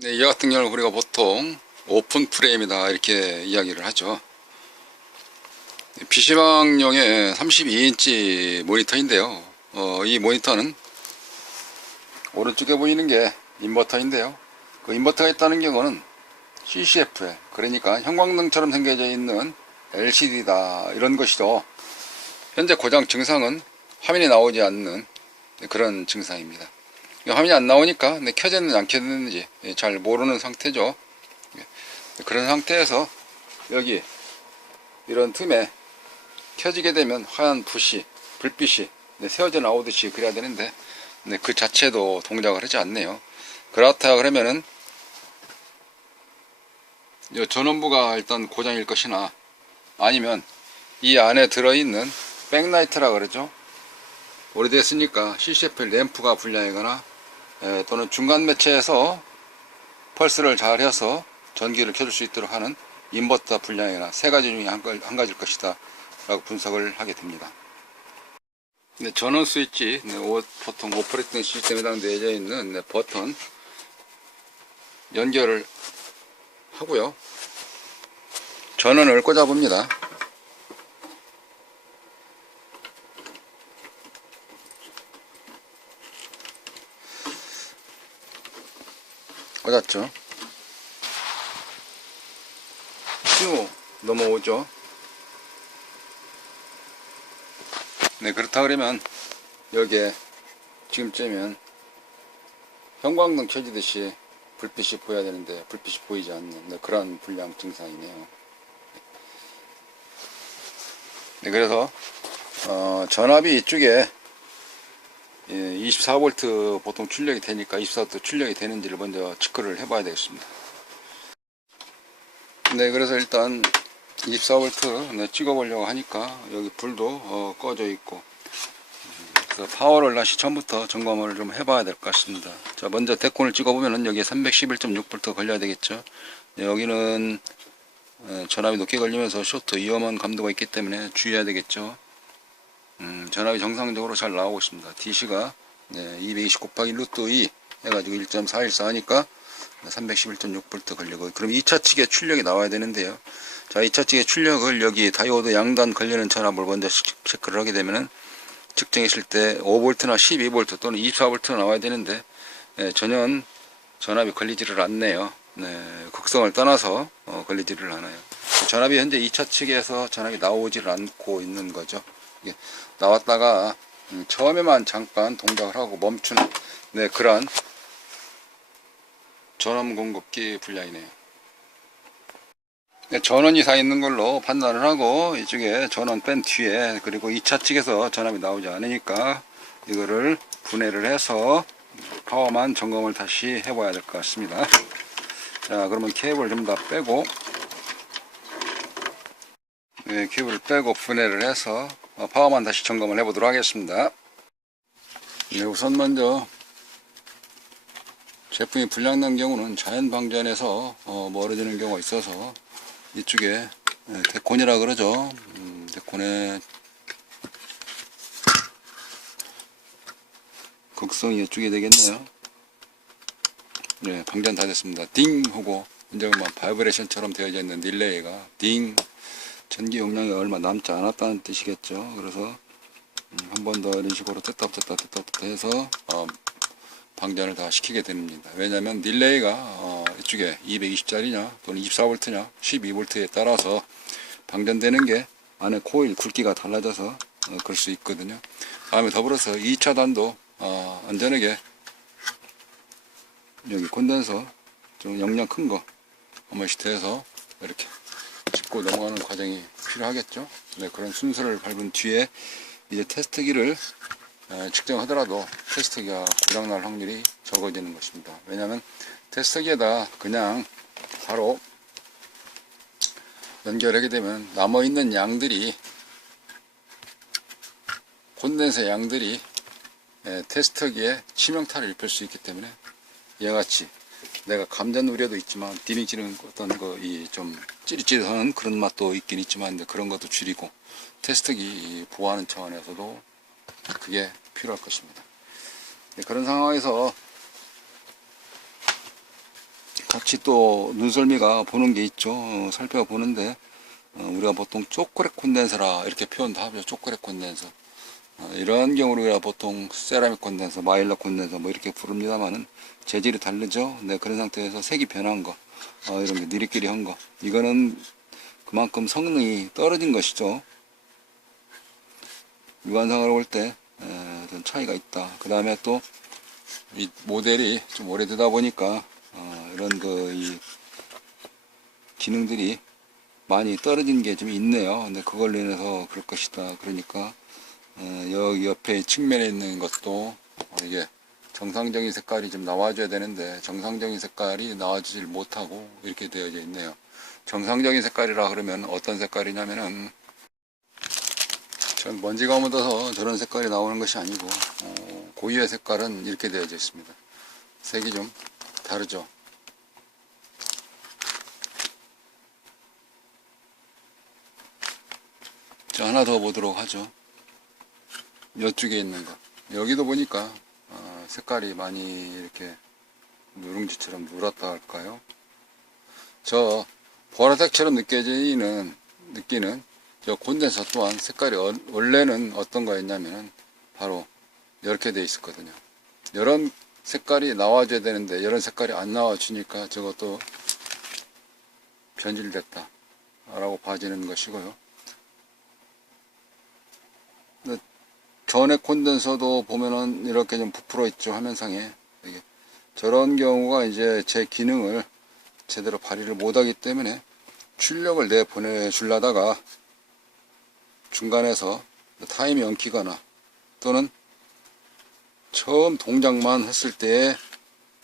네, 이 같은 경우는 우리가 보통 오픈 프레임이다 이렇게 이야기를 하죠. PC방용의 32인치 모니터인데요. 어, 이 모니터는 오른쪽에 보이는 게 인버터인데요. 그 인버터가 있다는 경우는 CCF에 그러니까 형광등처럼 생겨져 있는 LCD다 이런 것이죠. 현재 고장 증상은 화면이 나오지 않는 그런 증상입니다. 화면이 안 나오니까 근데 켜졌는지 안 켜졌는지 잘 모르는 상태죠. 그런 상태에서 여기 이런 틈에 켜지게 되면 하얀 붓이 불빛이 세워져 나오듯이 그래야 되는데 그 자체도 동작을 하지 않네요. 그렇다 그러면은 이 전원부가 일단 고장일 것이나 아니면 이 안에 들어있는 백라이트라 그러죠. 오래됐으니까 CCF 램프가 불량이거나 에, 또는 중간 매체에서 펄스를 잘 해서 전기를 켜줄 수 있도록 하는 인버터 불량이나 세 가지 중에 한, 가- 한 가지일 것이다 라고 분석을 하게 됩니다. 네, 전원 스위치, 네, 오- 보통 오퍼레이팅 시스템에 내져 있는 네, 버튼 연결을 하고요. 전원을 꽂아 봅니다. 꽂았죠. 쭉 넘어오죠. 네, 그렇다 그러면 여기에 지금쯤이면 형광등 켜지듯이 불빛이 보여야 되는데 불빛이 보이지 않는 네, 그런 불량 증상이네요. 네, 그래서 어, 전압이 이쪽에 예, 24V 보통 출력이 되니까 24V 출력이 되는지를 먼저 체크를 해봐야 되겠습니다. 네, 그래서 일단 24V 네, 찍어보려고 하니까 여기 불도 어, 꺼져 있고 음, 그래서 파워를 다시 처음부터 점검을 좀 해봐야 될 것 같습니다. 자, 먼저 데콘을 찍어보면은 여기에 311.6V 걸려야 되겠죠. 네, 여기는 어, 전압이 높게 걸리면서 쇼트 위험한 감도가 있기 때문에 주의해야 되겠죠. 음, 전압이 정상적으로 잘 나오고 있습니다. DC가 네, 220 곱하기 루트 2 해가지고 1.414 하니까 311.6V 걸리고 그럼 2차 측에 출력이 나와야 되는데요. 자, 2차 측의 출력을 여기 다이오드 양단 걸리는 전압을 먼저 시- 체크를 하게 되면은 측정했을 때 5V나 12V 또는 24V 나와야 되는데 예, 전혀 전압이 걸리지를 않네요. 네, 극성을 떠나서 어, 걸리지를 않아요. 전압이 현재 2차 측에서 전압이 나오지를 않고 있는 거죠. 이게 나왔다가 음, 처음에만 잠깐 동작을 하고 멈추는 네, 그런 전원 공급기 불량이네요. 네, 전원이 다 있는 걸로 판단을 하고 이쪽에 전원 뺀 뒤에 그리고 2차 측에서 전압이 나오지 않으니까 이거를 분해를 해서 파워만 점검을 다시 해봐야 될 것 같습니다. 자 그러면 케이블 좀 다 빼고 네, 케이블을 빼고 분해를 해서 어, 파워만 다시 점검을 해보도록 하겠습니다. 네, 우선 먼저 제품이 불량난 경우는 자연 방전에서 어, 멀어지는 경우가 있어서 이쪽에 예, 데콘이라 그러죠. 음, 데콘의 극성이 이쪽에 되겠네요. 네, 방전 다 됐습니다. 딩 하고 이제 뭐 바이브레이션처럼 되어져 있는 딜레이가 딩 전기 용량이 얼마 남지 않았다는 뜻이겠죠. 그래서 음, 한번 더 이런 식으로 뜯다 뜯다 뜯다 뜯다 해서 어, 방전을 다 시키게 됩니다. 왜냐하면 딜레이가 어, 이쪽에 220짜리냐 또는 24V냐 12V에 따라서 방전되는 게 안에 코일 굵기가 달라져서 어, 그럴 수 있거든요. 다음에 더불어서 2차단도 어, 안전하게 여기 콘덴서 좀 용량 큰 거 한 번씩 대서 이렇게 짚고 넘어가는 과정이 필요하겠죠. 네, 그런 순서를 밟은 뒤에 이제 테스트기를 에, 측정하더라도 테스트기가 고장날 확률이 적어지는 것입니다. 왜냐하면 테스트기에다 그냥 바로 연결하게 되면 남아있는 양들이 콘덴서 양들이 에, 테스트기에 치명타를 입힐 수 있기 때문에 이와 같이 내가 감전 우려도 있지만 디미지는 어떤 거 이좀 찌릿찌릿한 그런 맛도 있긴 있지만 이제 그런 것도 줄이고 테스트기 보호하는 차원에서도 그게 필요할 것입니다. 네, 그런 상황에서 같이 또 눈썰미가 보는 게 있죠. 어, 살펴보는데 어, 우리가 보통 초콜릿 콘덴서라 이렇게 표현도 하죠. 초콜릿 콘덴서. 어, 이런 경우로 우리가 보통 세라믹 콘덴서, 마일러 콘덴서 뭐 이렇게 부릅니다만은 재질이 다르죠. 네, 그런 상태에서 색이 변한 거, 어, 이런 게 느리끼리 한 거. 이거는 그만큼 성능이 떨어진 것이죠. 육안상으로 볼 때 어떤 차이가 있다. 그 다음에 또 이 모델이 좀 오래되다 보니까 어, 이런 그 이 기능들이 많이 떨어진 게 좀 있네요. 근데 그걸로 인해서 그럴 것이다. 그러니까 어, 여기 옆에 측면에 있는 것도 어, 이게 정상적인 색깔이 좀 나와줘야 되는데 정상적인 색깔이 나와주질 못하고 이렇게 되어져 있네요. 정상적인 색깔이라 그러면 어떤 색깔이냐면은 전 먼지가 묻어서 저런 색깔이 나오는 것이 아니고 어, 고유의 색깔은 이렇게 되어져 있습니다. 색이 좀 다르죠. 자 하나 더 보도록 하죠. 이쪽에 있는 거. 여기도 보니까 어, 색깔이 많이 이렇게 누룽지처럼 누렇다 할까요? 저 보라색처럼 느껴지는 느끼는 저 콘덴서 또한 색깔이 어- 원래는 어떤 거였냐면은 바로 이렇게 돼 있었거든요. 이런 색깔이 나와줘야 되는데 이런 색깔이 안 나와주니까 저것도 변질됐다 라고 봐지는 것이고요. 근데 전에 콘덴서도 보면은 이렇게 좀 부풀어 있죠 화면상에. 저런 경우가 이제 제 기능을 제대로 발휘를 못하기 때문에 출력을 내 보내주려다가 중간에서 타임이 엉키거나 또는 처음 동작만 했을 때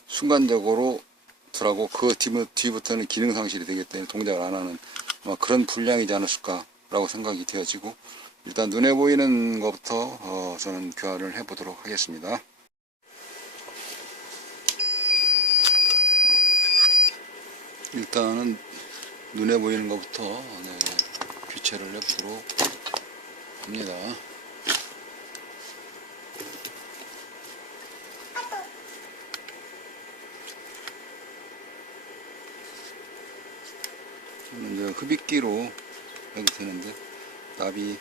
순간적으로 들하고 그 뒤부- 뒤부터는 기능 상실이 되기 때문에 동작을 안 하는 아마 그런 분량이지 않았을까라고 생각이 되어지고 일단 눈에 보이는 것부터 어, 저는 교환을 해보도록 하겠습니다. 일단은 눈에 보이는 것부터 네, 교체를 해보도록 합니다. 이제 흡입기로 해도 되는데 납이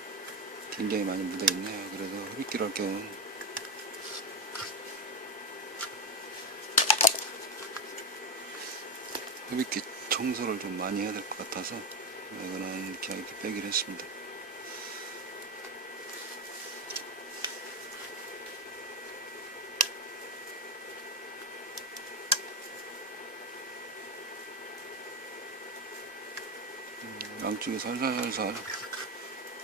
굉장히 많이 묻어 있네요. 그래서 흡입기로 할 경우는 흡입기 청소를 좀 많이 해야 될 것 같아서 이거는 그냥 이렇게 빼기로 했습니다. 음, 양쪽에 살살살살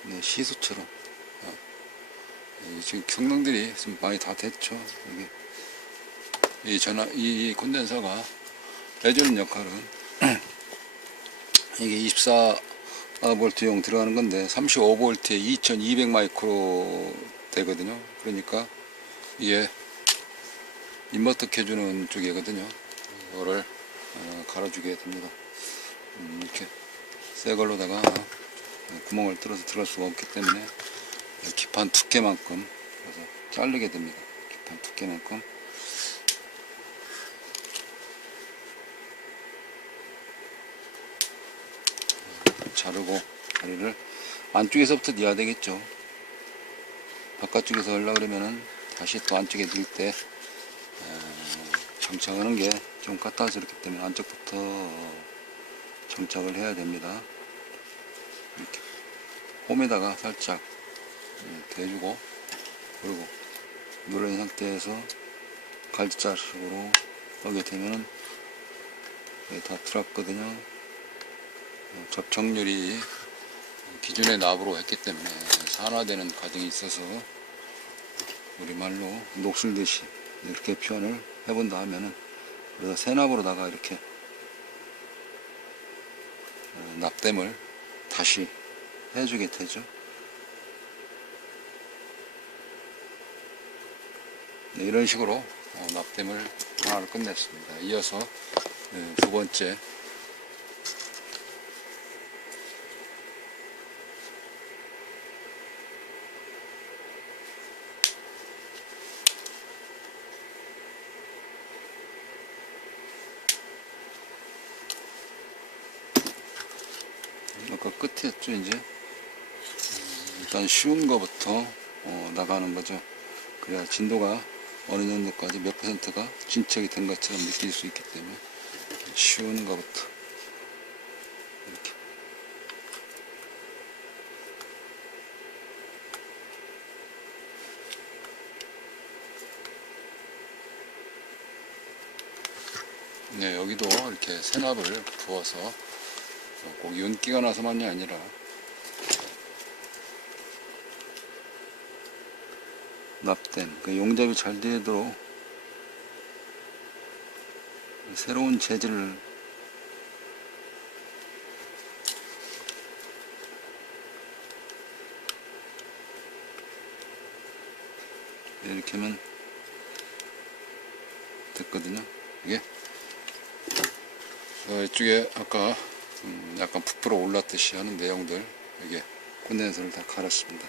네, 시소처럼 지금 성능들이 좀 많이 다 됐죠. 이게 이 전화 이 콘덴서가 해주는 역할은 이게 24볼트용 들어가는 건데 35볼트에 2200 마이크로 되거든요. 그러니까 이게 인버터 켜주는 쪽이거든요. 이거를 어, 갈아주게 됩니다. 음, 이렇게 새 걸로다가 구멍을 뚫어서 들어갈 수가 없기 때문에 기판 두께만큼 그래서 자르게 됩니다. 기판 두께만큼 자르고 다리를 안쪽에서부터 뉘어야 되겠죠. 바깥쪽에서 하려 그러면은 다시 또 안쪽에 넣을 때 어, 정착하는 게 좀 까다스럽기 때문에 안쪽부터 정착을 해야 됩니다. 이렇게 홈에다가 살짝 예, 대주고 그리고 누른 상태에서 갈지자식으로 하게 되면은 이게 다 들었거든요. 어, 접착률이 기존의 납으로 했기 때문에 산화되는 과정이 있어서 우리말로 녹슬듯이 이렇게 표현을 해본다 하면은 그래서 새 납으로다가 이렇게 어, 납땜을 다시 해주게 되죠. 네, 이런 식으로 어, 납땜을 하나를 끝냈습니다. 이어서 네, 두 번째. 아까 끝이었죠 이제? 음, 일단 쉬운 거부터 어, 나가는 거죠. 그래야 진도가 어느 정도까지 몇 퍼센트가 진척이 된 것처럼 느낄 수 있기 때문에 쉬운 거부터 이렇게. 네, 여기도 이렇게 세납을 부어서 꼭 윤기가 나서만이 아니라 납된 그 용접이 잘 되도록 새로운 재질을 이렇게 하면 됐거든요. 이게? 어, 이쪽에 아까 음, 약간 부풀어 올랐듯이 하는 내용들 여기에 콘덴서를 다 갈았습니다.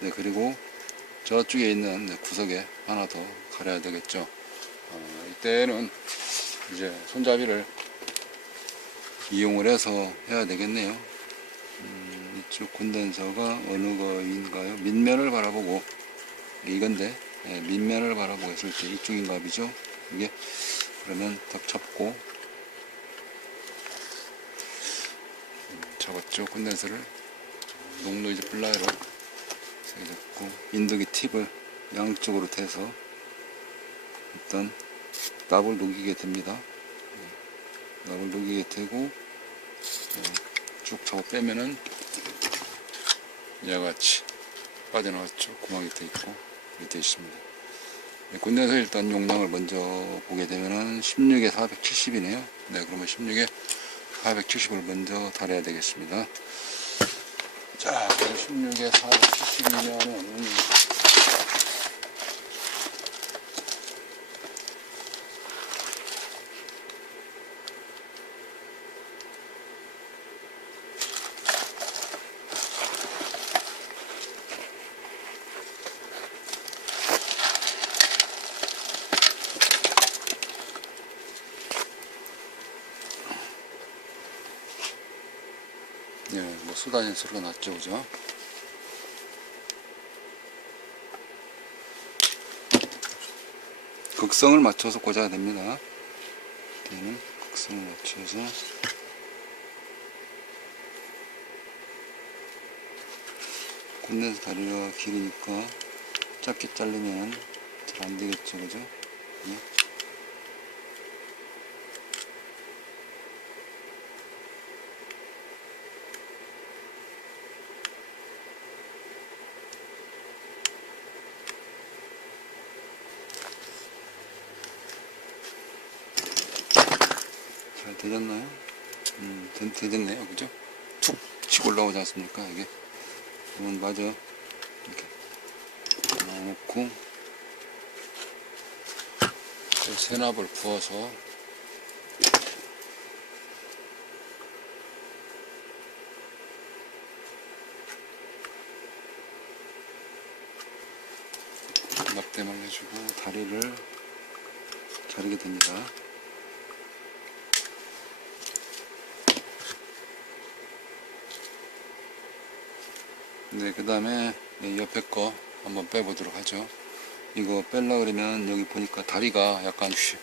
네 그리고 저쪽에 있는 네, 구석에 하나 더 갈아야 되겠죠. 어, 이때는 이제 손잡이를 이용을 해서 해야 되겠네요. 음, 이쪽 콘덴서가 어느 거인가요? 밑면을 바라보고 이건데 예, 밑면을 바라보고 했을 때 이쪽인 값이죠. 이게 그러면 딱 잡고 음, 잡았죠. 콘덴서를. 녹노이즈 플라이로 세게 잡고 인두기 팁을 양쪽으로 대서 일단 납을 녹이게 됩니다 예, 납을 녹이게 되고 예, 쭉 잡아 빼면은 이와같이 빠져나왔죠 구멍이 돼 있고 이렇게 있습니다 네, 군대에서 일단 용량을 먼저 보게 되면은 16에 470이네요. 네, 그러면 16에 470을 먼저 달아야 되겠습니다. 자, 16에 470이면은 네, 뭐 쏟아지는 소리가 났죠, 그죠? 극성을 맞춰서 꽂아야 됩니다. 이때는 극성을 맞춰서 콘덴서 다리가 길으니까 짧게 자르면 잘 안 되겠죠, 그죠? 네. 잘 되졌나요? 음, 되, 되졌네요. 그죠? 툭 치고 올라오지 않습니까? 이게. 그러면 맞아. 이렇게. 넣어놓고, 또 세납을 부어서, 납땜을 해주고, 다리를 자르게 됩니다. 네, 그 다음에 옆에 거 한번 빼보도록 하죠. 이거 뺄라 그러면 여기 보니까 다리가 약간 휘-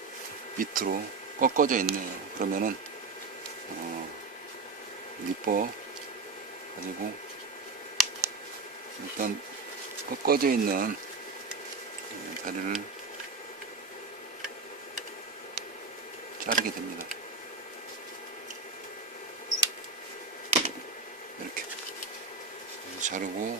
밑으로 꺾어져 있네요. 그러면은, 어, 리퍼 가지고 일단 꺾어져 있는 어, 다리를 자르게 됩니다. 이렇게. 자르고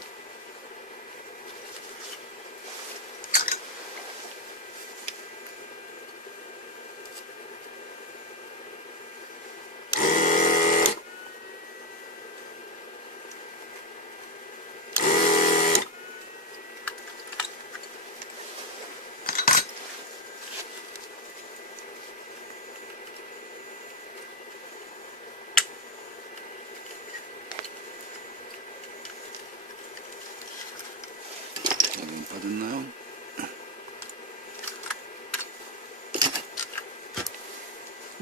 여기 빠졌나요?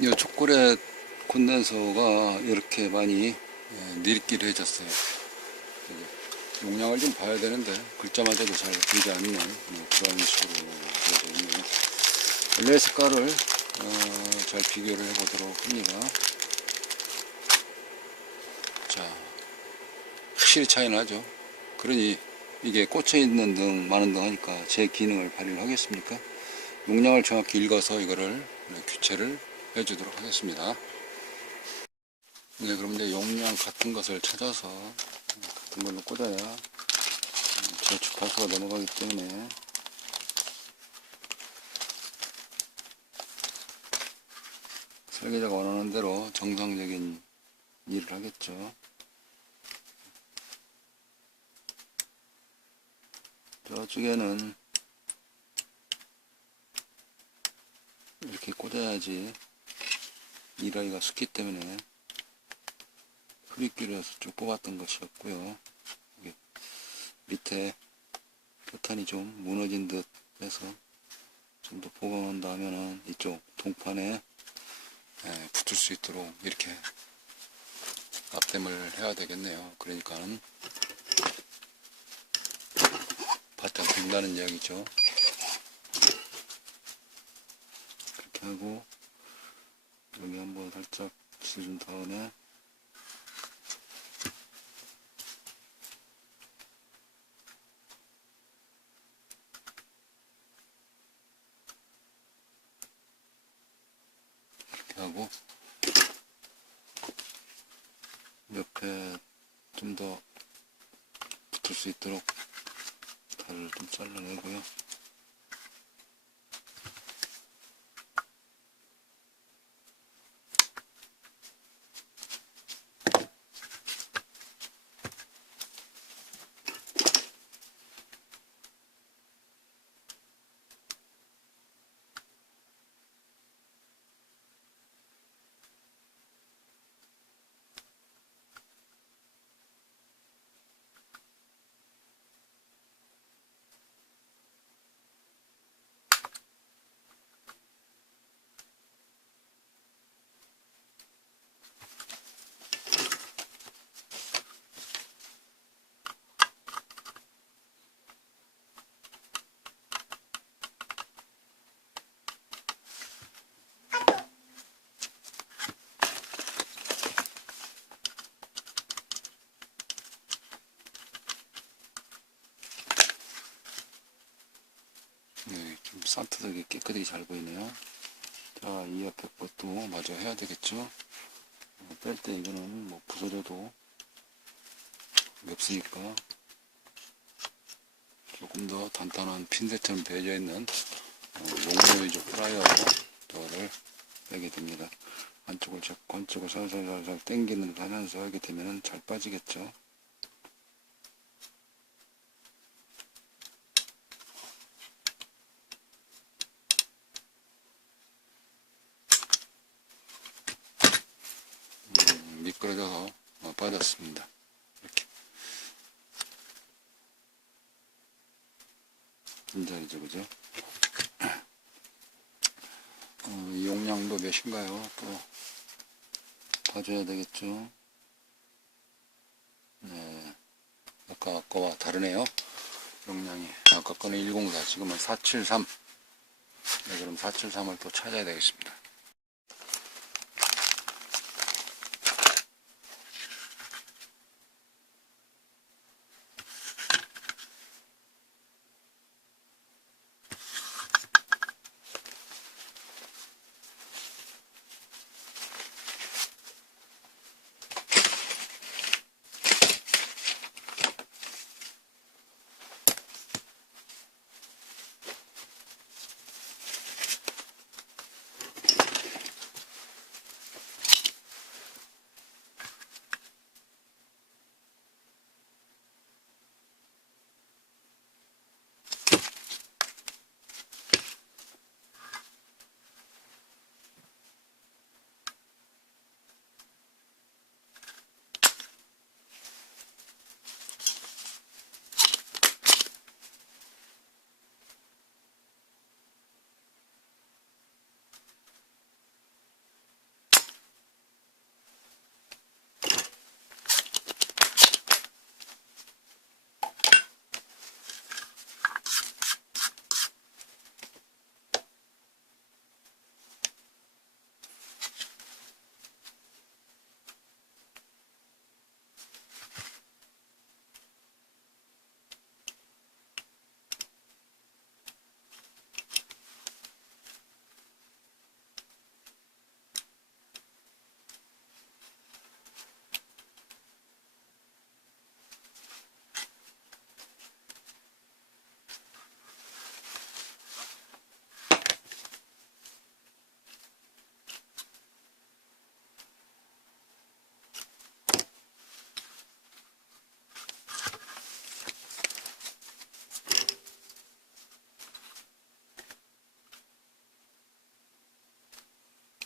이 초콜릿 콘덴서가 이렇게 많이 예, 느릿기리해졌어요. 이제 용량을 좀 봐야 되는데 글자마저도 잘 보이지 않는 뭐 그런 식으로 되어져 있네요. 원래 색깔을 어, 잘 비교를 해보도록 합니다. 자, 확실히 차이 나죠. 그러니 이게 꽂혀 있는 등 많은 등 하니까 제 기능을 발휘를 하겠습니까? 용량을 정확히 읽어서 이거를 교체를 해주도록 하겠습니다. 네, 그럼 이제 용량 같은 것을 찾아서 같은 걸로 꽂아야 음, 제 주파수가 넘어가기 때문에 설계자가 원하는 대로 정상적인 일을 하겠죠. 저쪽에는 이렇게 꽂아야지 이라이가 숫기 때문에 프리끼리에서 쭉 뽑았던 것이었고요. 밑에 표탄이 좀 무너진 듯 해서 좀 더 보강한 다음에는 이쪽 동판에 예, 붙을 수 있도록 이렇게 앞댐을 해야 되겠네요. 그러니까는 바짝 빈다는 이야기죠. 그렇게 하고 여기 한번 살짝 씻은 다음에 이렇게 하고 옆에 좀 더 붙을 수 있도록 달을 좀 잘라내고요. 네, 좀 산뜻하게 깨끗하게 잘 보이네요. 자, 이 옆에 것도 마저 해야 되겠죠. 뺄 때 이거는 뭐 부서져도 없으니까 조금 더 단단한 핀셋처럼 되어져 있는 어, 용노이즈 프라이어를 빼게 됩니다. 안쪽을 잡고 안쪽을 살살살살 당기는 듯 하면서 하게 되면 잘 빠지겠죠. 음, 미끄러져서 어, 빠졌습니다. 이렇게. 인자리죠, 그죠? 어, 이 용량도 몇인가요? 또 봐줘야 되겠죠? 네. 아까 거와 다르네요. 용량이. 아까 거는 104, 지금은 473. 네, 그럼 473을 또 찾아야 되겠습니다.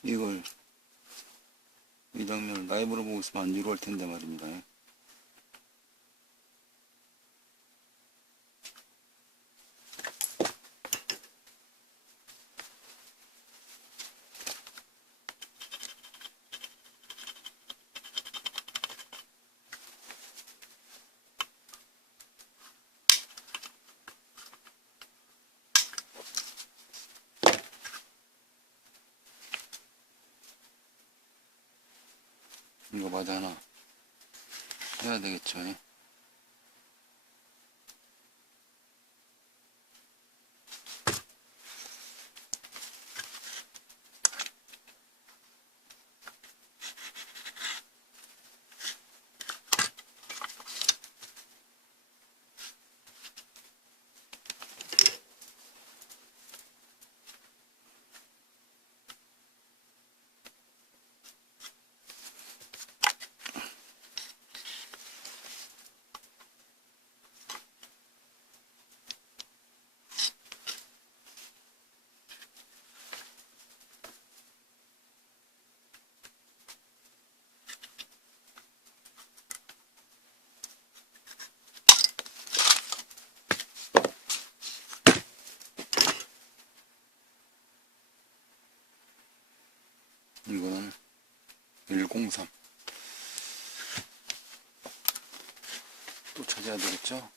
이걸 이 장면을 라이브로 보고 있으면 안 지루할 텐데 말입니다. 이거 맞아 하나 해야 되겠죠. 예? 이거는 103. 또 찾아야 되겠죠?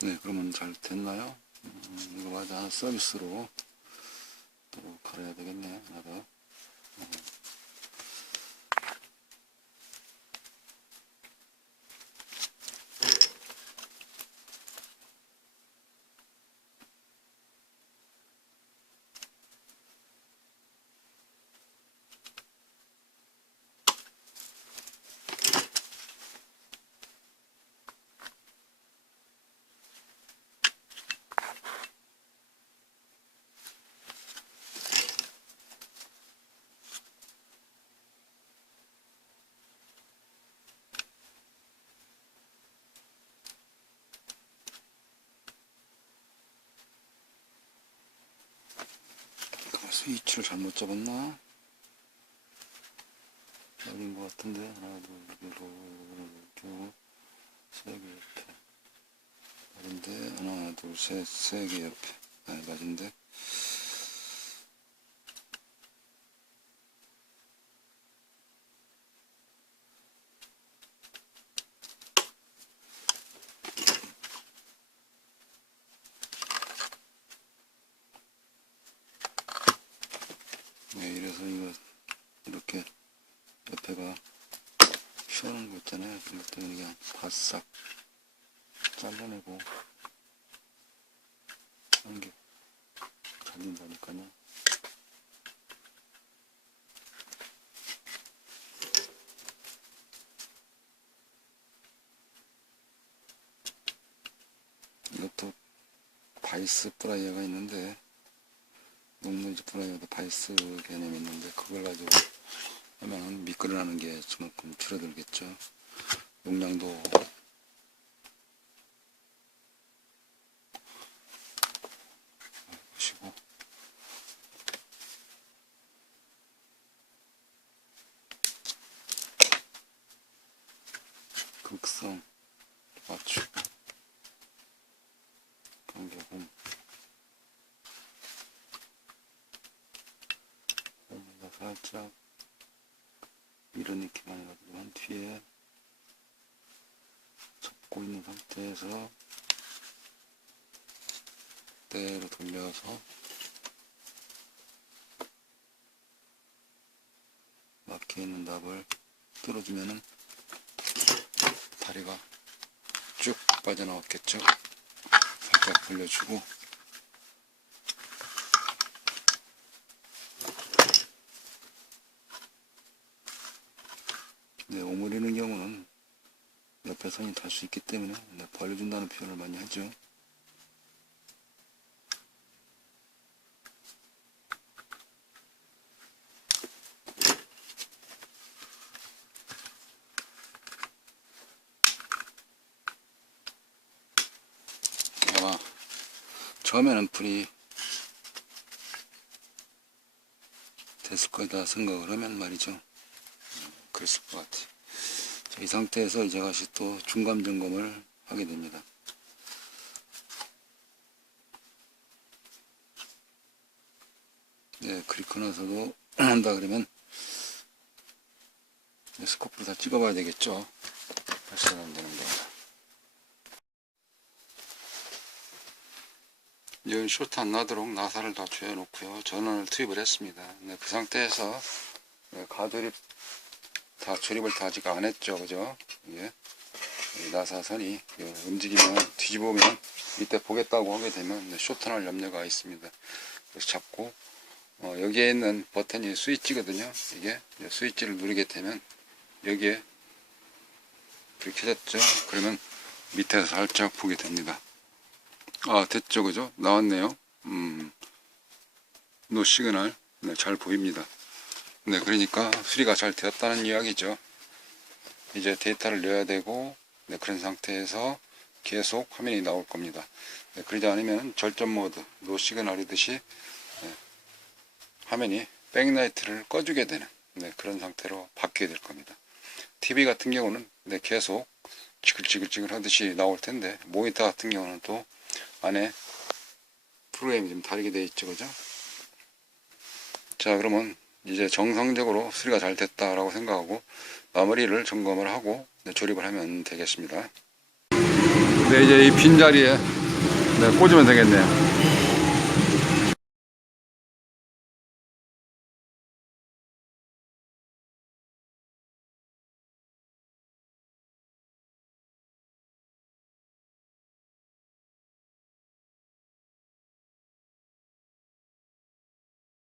네, 그러면 잘 됐나요? 음, 이거 맞아. 서비스로 또 갈아야 되겠네. 나도. 스위치를 잘못 잡았나? 여긴 것 같은데. 하나 둘셋넷 세개 옆에. 맞은데 하나 둘셋세 개 옆에. 아니 맞은데 네, 이래서 이거 이렇게 옆에가 시원한 거 있잖아요. 이것도 그냥 바싹 잘라내고 하는 게 잘린다니까요. 이것도 바이스 프라이어가 있는데 녹문지 프라이어도 바이스 개념이 있는데 그걸 가지고 하면 미끄러나는 게 저만큼 줄어들겠죠. 용량도 보시고 극성 맞추고 간격은 살짝 밀어넣기만 해가지고 한 뒤에 접고 있는 상태에서 그대로 돌려서 막혀 있는 납을 뚫어주면은 다리가 쭉 빠져나왔겠죠. 살짝 돌려주고 네, 오므리는 경우는 옆에 선이 닿을 수 있기 때문에 네, 벌려준다는 표현을 많이 하죠. 아마 처음에는 불이 됐을 거다 생각을 하면 말이죠. 음, 그랬을 것 같아. 자, 이 상태에서 이제 다시 또 중간 점검을 하게 됩니다. 네, 그리고 나서도 한다 그러면 네, 스코프를 다 찍어봐야 되겠죠. 발사가 안 되는 데. 연 쇼트 안 나도록 나사를 다 조여놓고요. 전원을 투입을 했습니다. 네, 그 상태에서 네, 가조립 다 조립을 다 아직 안 했죠. 그죠? 이 나사선이 예, 움직이면 뒤집으면 이때 보겠다고 하게 되면 네, 쇼트 날 염려가 있습니다. 그래서 잡고 어, 여기에 있는 버튼이 스위치거든요. 이게 이제 스위치를 누르게 되면 여기에 불이 켜졌죠. 그러면 밑에서 살짝 보게 됩니다. 아 됐죠. 그죠? 나왔네요. 음, 노 시그널. 네, 잘 보입니다. 네 그러니까 수리가 잘 되었다는 이야기죠. 이제 데이터를 넣어야 되고 네, 그런 상태에서 계속 화면이 나올 겁니다. 네, 그러지 않으면 절전 모드 노 시그널이듯이 네, 화면이 백라이트를 꺼주게 되는 네, 그런 상태로 바뀌게 될 겁니다. TV 같은 경우는 네, 계속 지글지글지글 하듯이 나올 텐데 모니터 같은 경우는 또 안에 프로그램이 좀 다르게 되어 있죠 그죠? 자 그러면 이제 정상적으로 수리가 잘 됐다라고 생각하고 마무리를 점검을 하고 네, 조립을 하면 되겠습니다. 네 이제 이 빈자리에 네, 꽂으면 되겠네요